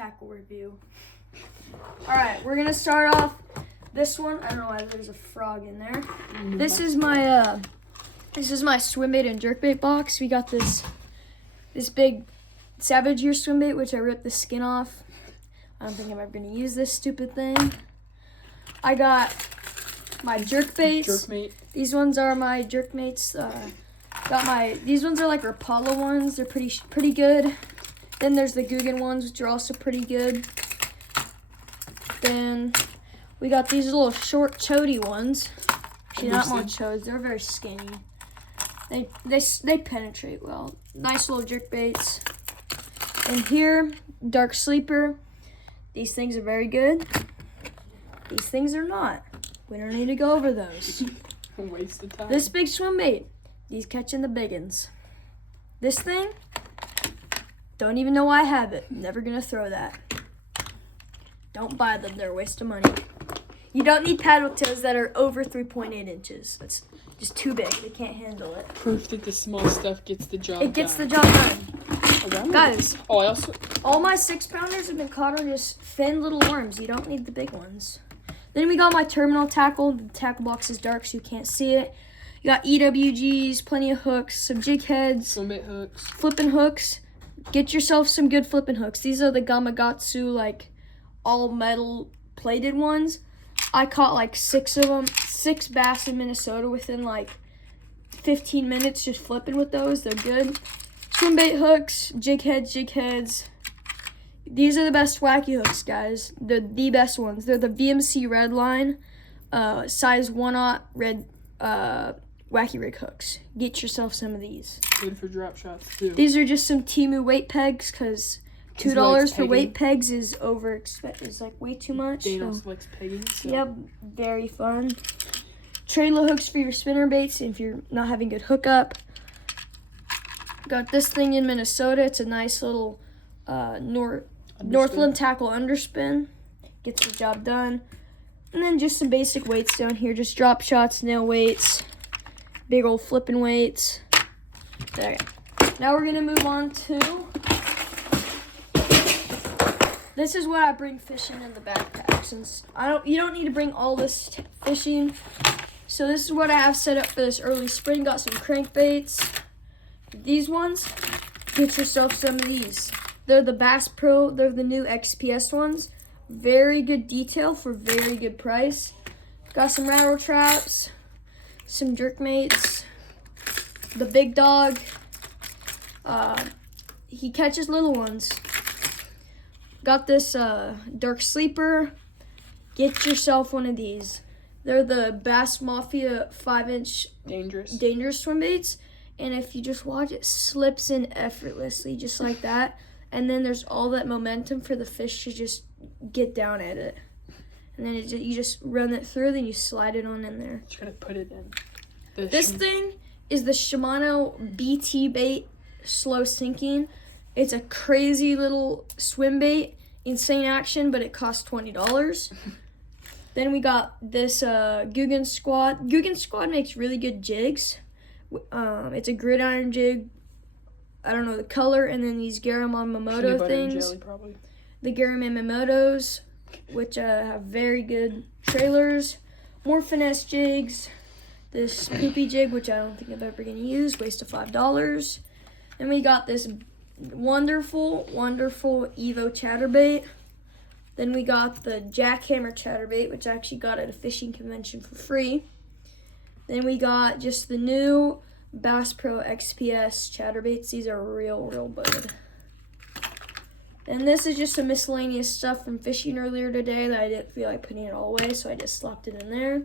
tackle review. All right, we're gonna start off this one. I don't know why there's a frog in there. This is my swim bait and jerk bait box. We got this big Savage Gear swim bait, which I ripped the skin off. I don't think I'm ever gonna use this stupid thing. I got my jerk baits. Jerkmate. These ones are my jerk mates. These ones are like Rapala ones. They're pretty good. Then there's the Guggen ones, which are also pretty good. Then we got these little short chody ones. Actually, not much chodes. They're very skinny. They penetrate well. Nice little jerk baits. And here, Dark Sleeper. These things are very good. These things are not. We don't need to go over those. Waste of time. This big swim bait. These catching the biggins. This thing, don't even know why I have it. Never gonna throw that. Don't buy them. They're a waste of money. You don't need paddle tails that are over 3.8 inches. That's just too big. They can't handle it. Proof that the small stuff gets the job done. It gets the job done. Guys, all my 6-pounders have been caught on just thin little worms. You don't need the big ones. Then we got my terminal tackle. The tackle box is dark, so you can't see it. You got EWGs, plenty of hooks, some jig heads, Summit hooks, flipping hooks. Get yourself some good flipping hooks. These are the Gamakatsu, like all metal plated ones. I caught like 6 of them, 6 bass in Minnesota within like 15 minutes just flipping with those. They're good. Swim bait hooks, jig heads. These are the best wacky hooks, guys. They're the best ones. They're the VMC Redline, size 1/0 red wacky rig hooks. Get yourself some of these. good for drop shots too. These are just some Temu weight pegs because $2 for weight pegs is like way too much. Danos likes pegging. So. Yep, very fun. Trailer hooks for your spinner baits if you're not having good hookup. Got this thing in Minnesota. It's a nice little Northland tackle underspin. Gets the job done. And then just some basic weights down here. Just drop shots, nail weights, big old flipping weights. There. Now we're going to move on to... This is what I bring fishing in the backpack. Since you don't need to bring all this fishing. So this is what I have set up for this early spring. Got some crankbaits. These ones, get yourself some of these. They're the Bass Pro. They're the new XPS ones. Very good detail for very good price. Got some rattle traps, some jerkmates. The big dog. He catches little ones. Got this Dark Sleeper. Get yourself one of these. They're the Bass Mafia 5-inch dangerous swim baits. And if you just watch, it slips in effortlessly, just like that. And then there's all that momentum for the fish to just get down at it. And then you just run it through, then you slide it on in there. Just gonna put it in. This thing is the Shimano BT bait slow sinking. It's a crazy little swim bait, insane action, but it costs $20. Then we got this Guggen Squad. Guggen Squad makes really good jigs. It's a gridiron jig. I don't know the color, and then these Garamon Mamoto things. Jelly, probably. The Garamon Mamotos, which have very good trailers. More finesse jigs. This poopy jig, which I don't think I'm ever going to use. Waste of $5. And we got this wonderful Evo chatterbait. Then we got the Jackhammer chatterbait, which I actually got at a fishing convention for free. Then we got just the new Bass Pro XPS chatterbaits. These are real good. And this is just some miscellaneous stuff from fishing earlier today that I didn't feel like putting it all away, so I just slopped it in there.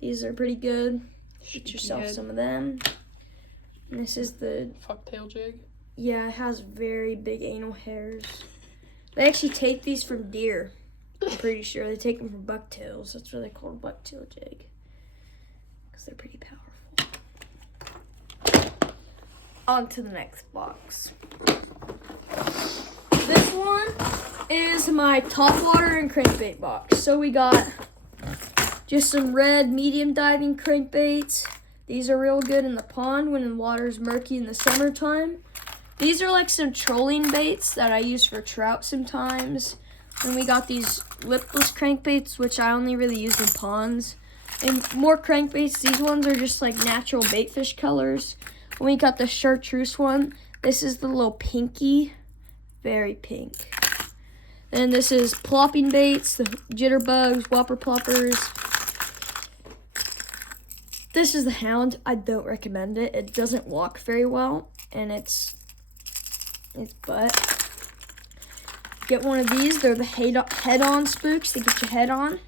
These are pretty good. Get yourself some of them. And this is the Fucktail jig. Yeah, it has very big anal hairs. They actually take these from deer. I'm pretty sure they take them from bucktails. That's why they call it bucktail jig. Because they're pretty powerful. On to the next box. This one is my top water and crankbait box. So we got just some red medium diving crankbaits. These are real good in the pond when the water's murky in the summertime. These are like some trolling baits that I use for trout sometimes. And we got these lipless crankbaits, which I only really use in ponds. And more crankbaits, these ones are just like natural baitfish colors. And we got the chartreuse one. This is the little pinky, very pink. And this is plopping baits, the jitterbugs, whopper ploppers. This is the hound. I don't recommend it. It doesn't walk very well, and it's butt. Get one of these. They're the head-on spooks. They get your head on.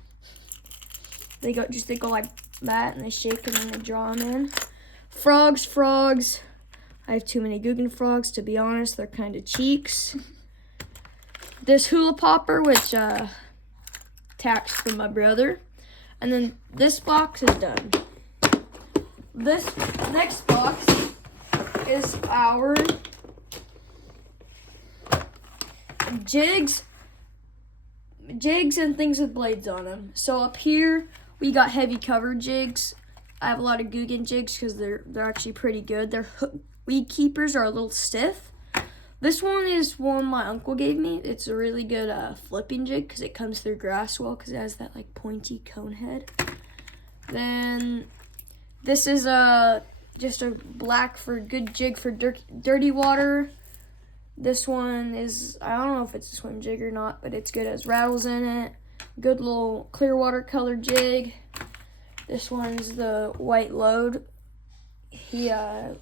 They go like that, and they shake them and they draw them in. Frogs. I have too many Guggen frogs, to be honest. They're kind of cheeks. This hula popper, which tax from my brother. And then this box is done. This next box is our jigs and things with blades on them. So up here we got heavy cover jigs. I have a lot of Guggen jigs because they're actually pretty good. Their weed keepers are a little stiff. This one is one my uncle gave me. It's a really good flipping jig because it comes through grass well because it has that like pointy cone head. Then this is just a black for good jig for dirty water. This one is, I don't know if it's a swim jig or not, but it's good. It has rattles in it. Good little clear water color jig. This one's the white load. He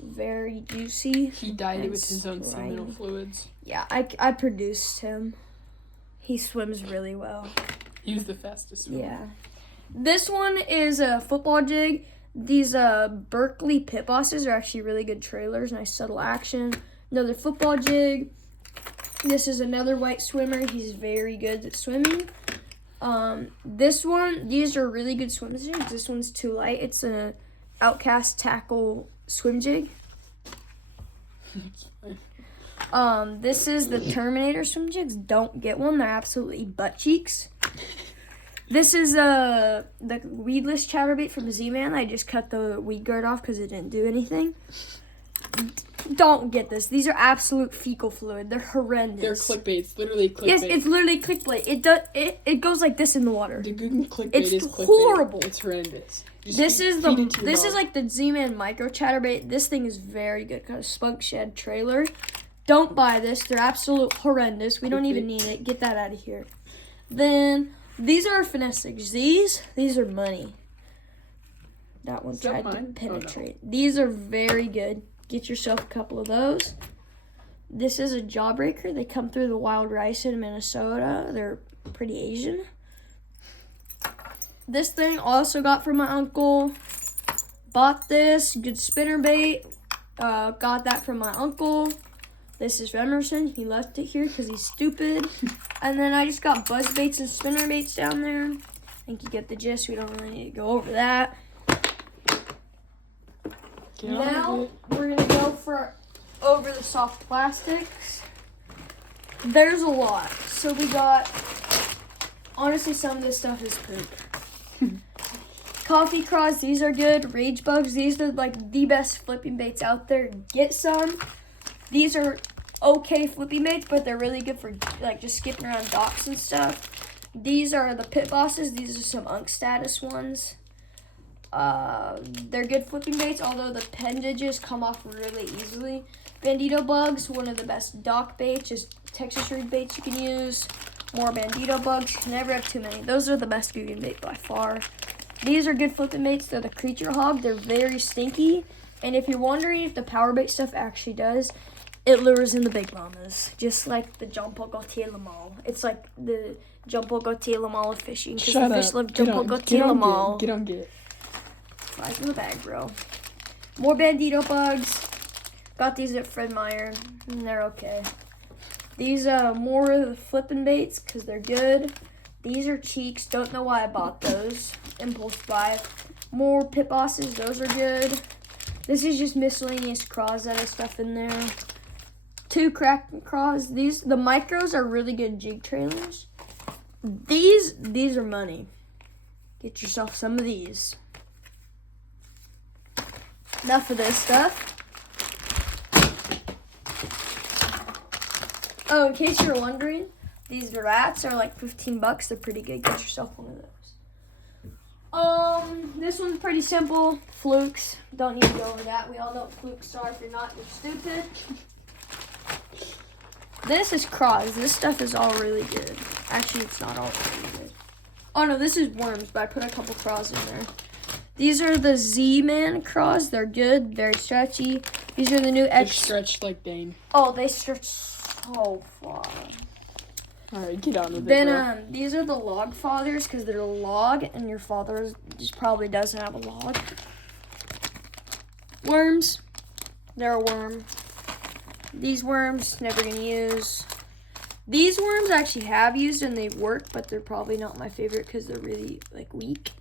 very juicy. He dyed it with his own seminal fluids. Yeah, I produced him. He swims really well. He was the fastest swimmer. Yeah. This one is a football jig. These Berkeley Pit Bosses are actually really good trailers. Nice subtle action. Another football jig. This is another white swimmer. He's very good at swimming. This one, these are really good swim jigs. This one's too light. It's a Outcast tackle swim jig. This is the Terminator swim jigs. Don't get one. They're absolutely butt cheeks. This is the weedless chatterbait from Z-Man. I just cut the weed guard off because it didn't do anything. Don't get this. These are absolute fecal fluid. They're horrendous. They're clickbaits. Literally clickbait. Yes, it's literally clickbait. It goes like this in the water. The Guggen clickbait It's is clickbait. horrible. It's horrendous. This is like the Z-Man micro chatterbait. This thing is very good. Got a spunk shed trailer. Don't buy this. They're absolute horrendous. We don't even need it. Get that out of here. Then these are finesse jigs. These are money. That one tried to penetrate. Oh, no. These are very good. Get yourself a couple of those. This is a jawbreaker. They come through the wild rice in Minnesota. They're pretty Asian. This thing also got from my uncle. Bought this. Good spinner bait. Got that from my uncle. This is Emerson. He left it here because he's stupid. And then I just got buzz baits and spinner baits down there. I think you get the gist. We don't really need to go over that. Now we're gonna go over the soft plastics. There's a lot. So we got, honestly, some of this stuff is poop. Coffee craws, these are good. Rage bugs, these are like the best flipping baits out there. Get some. These are okay flipping baits, but they're really good for like just skipping around docks and stuff. These are the Pit Bosses. These are some Unk Status ones. They're good flipping baits, although the appendages come off really easily. Bandito bugs, one of the best dock baits, just Texas reed baits you can use. More bandito bugs, never have too many. Those are the best Guggen bait by far. These are good flipping baits. They're the Creature Hog. They're very stinky. And if you're wondering if the power bait stuff actually does, it lures in the big mamas, just like the Jean-Paul Gaultier Lamal. It's like the Jean-Paul Gaultier Lamal of fishing, because the fish love Jean-Paul Gaultier Lamal. Get on get. Flies in the bag, bro. More bandito bugs. Got these at Fred Meyer, and they're okay. These more of the flipping baits, because they're good. These are cheeks. Don't know why I bought those. Impulse buy. More Pit Bosses. Those are good. This is just miscellaneous craws that have stuff in there. 2 crack craws. The micros are really good jig trailers. These are money. Get yourself some of these. Enough of this stuff. Oh, in case you're wondering, these rats are like $15. They're pretty good. Get yourself one of those. This one's pretty simple. Flukes. Don't need to go over that. We all know what flukes are. If you're not, you're stupid. This is craws. This stuff is all really good. Actually, it's not all really good. Oh no, this is worms, but I put a couple craws in there. These are the Z-Man craws. They're good, very stretchy. These are the new They're X. stretched like Dane. Oh, they stretch so far. Alright, get on with it. Then girl. these are the log fathers because they're log, and your father just probably doesn't have a log. Worms. They're a worm. These worms, never gonna use. These worms I actually have used and they work, but they're probably not my favorite because they're really like weak.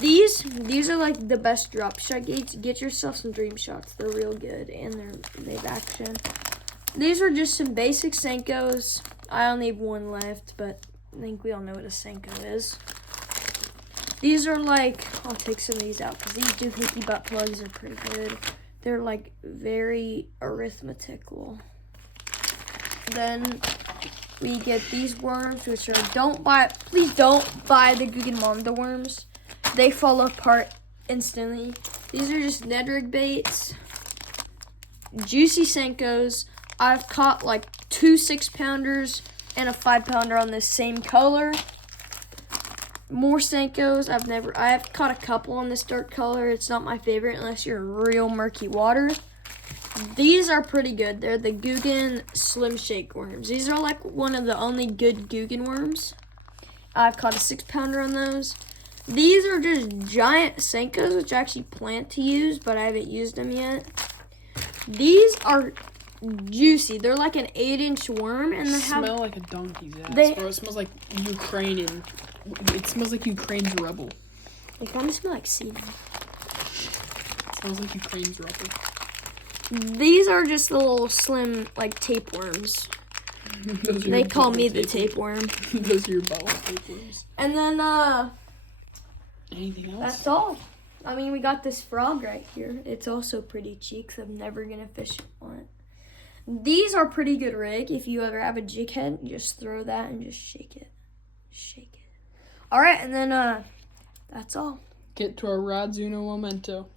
These are like the best drop shot gates. Get yourself some Dream Shots. They're real good and they have action. These are just some basic Senkos. I only have one left, but I think we all know what a Senko is. These are like, I'll take some of these out because these doohickey butt plugs are pretty good. They're like very arithmetical. Then we get these worms, which are please don't buy the Guggenmonda worms. They fall apart instantly. These are just Ned rig baits. Juicy Senkos. I've caught like 2 6-pounders and a 5-pounder on this same color. More Senkos. I have caught a couple on this dark color. It's not my favorite unless you're in real murky water. These are pretty good. They're the Guggen Slim Shake worms. These are like one of the only good Guggen worms. I've caught a 6-pounder on those. These are just giant Senkos, which I actually plan to use, but I haven't used them yet. These are juicy. They're like an 8-inch worm, and they smell like a donkey's ass, bro. It smells like Ukrainian. It smells like Ukraine's rebel. They kind of smell like semen. It smells like Ukraine's rebel. These are just the little slim, like, tapeworms. They call me the tapeworm. Those are your bottle tapeworms. And then, anything else? that's all. I mean, we got this frog right here. It's also pretty cheap, so I'm never going to fish on it. These are pretty good rig. If you ever have a jig head, just throw that and just shake it. Shake it. All right, and then, that's all. Get to our rods uno momento.